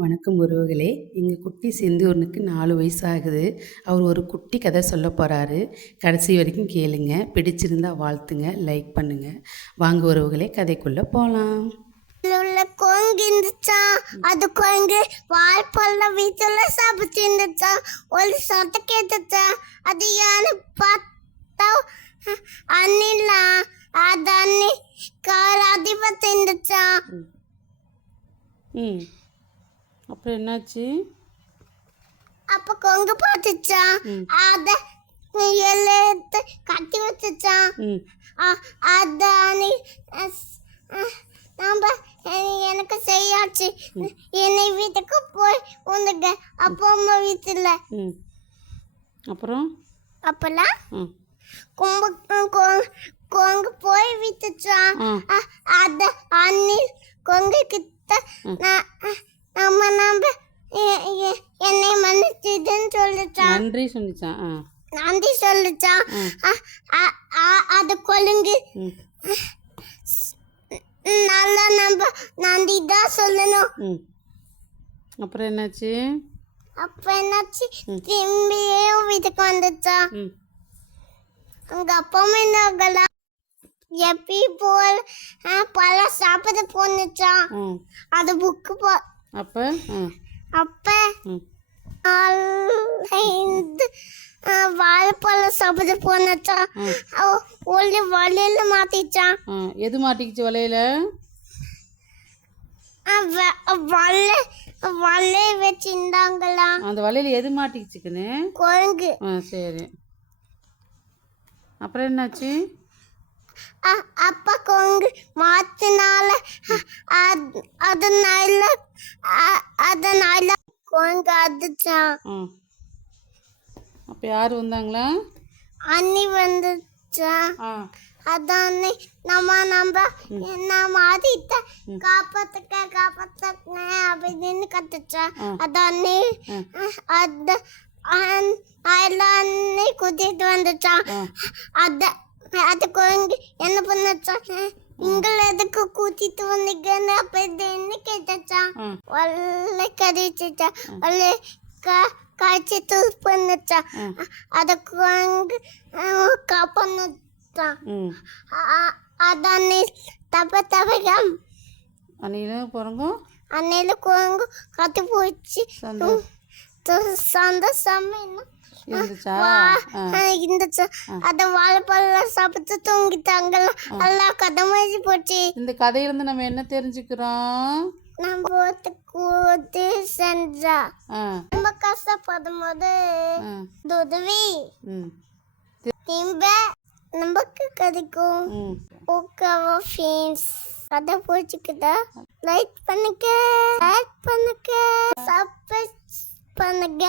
வணக்கம் உறவுகளே. எங்கள் குட்டி செந்தூரனுக்கு 4 வயசு ஆகுது. அவர் ஒரு குட்டி கதை சொல்ல போகிறாரு. கடைசி வரைக்கும் கேளுங்க. பிடிச்சிருந்தா வாழ்த்துங்க, லைக் பண்ணுங்க. வாங்க உறவுகளே, கதைக்குள்ளே போகலாம். உள்ள குரங்கு இருந்துச்சா. அது குரங்கு வாழைப்பழம் வீட்டுல சாப்பிட்டு இருந்துச்சா. ஒரு சத்தம் கேட்டுச்சா. அது யாரு பார்த்தா அண்ணிலா. அது அண்ணி கார் அதிபத்து இருந்துச்சா. அப்புறம் என்னாச்சு? அப்ப கொங்கு பார்த்துச்சா. அத எழுத்து கட்டி வச்சுச்சா. அத அண்ணி நம்ம எனக்கு செய்யாச்சு. என்னை வீட்டுக்கு போய் வந்துங்க அப்பா அம்மா வீட்டுல. அப்புறம் அப்பெல்லாம் கொங்கு போய் வித்துச்சா. அத அண்ணி கொங்கு கிட்ட நம்ம என்னை மன்னிச்சுதுன்னு சொல்லிச்சா. நன்றி சொல்லிச்சான். நன்றி சொல்லிச்சா. அது கொழுங்கு நல்லா நம்ம நன்றி தான் சொல்லணும். அப்புறம் என்னாச்சு? அப்ப என்னாச்சு, திரும்பியும் வீட்டுக்கு வந்துச்சா. அங்க அப்பா அம்மா இருந்தாங்களா. எப்பி போல் பழம் சாப்பிட போனுச்சா. அது புக்கு அப்ப வாழைப்பழம் சாப்பிட போனச்சா. ஒளி வலையில மாத்திச்சா. எது மாட்டிக்கிச்சு வலையில? வலை வச்சிருந்தாங்களா. அந்த வலையில எது மாட்டிக்கிச்சுக்குன்னு? குரங்கு. சரி, அப்புறம் என்னாச்சு? அப்பா குரங்கு மாத்தினால அதனால குரங்கு அதுச்சா. அப்ப யாரு வந்தாங்களா? அண்ணி வந்துச்சா. அதான் நம்ம என்ன மாத்திட்ட காப்பாத்துக்க அப்படின்னு கத்துச்சா. அதான் அண்ணி கூட்டிட்டு வந்துச்சா. அது குரங்கு என்ன பண்ணச்சா. நீங்கள் எதுக்கு கூட்டிட்டு வந்தீங்கன்னு அப்ப என்ன கேட்டச்சா. வல்ல கடிச்சுச்சா. வல்ல காய்ச்சி தூள் பண்ணுச்சா. அது குரங்கு காப்பானுச்சா. அதான் தப்பகம் அன்னையில குரங்கும் அன்னையில குரங்கு கத்து போயிடுச்சு. சந்தோஷம் இருந்துச்சா? அத வாழைப்பழம் சாப்பிட்டு தூங்கிட்டாங்களா. எல்லாம் கதை மாதிரி போச்சு. இந்த கதையிலிருந்து நம்ம என்ன தெரிஞ்சுக்கிறோம்? நம்ம செஞ்சா ரொம்ப கஷ்டப்படும் போது உதவி திரும்ப நமக்கு கிடைக்கும். ஓகேவா ஃப்ரெண்ட்ஸ்? கதை பிடிச்சிக்கிட்டா லைக் பண்ணுங்க, சப்ஸ்கிரைப் பண்ணுங்க.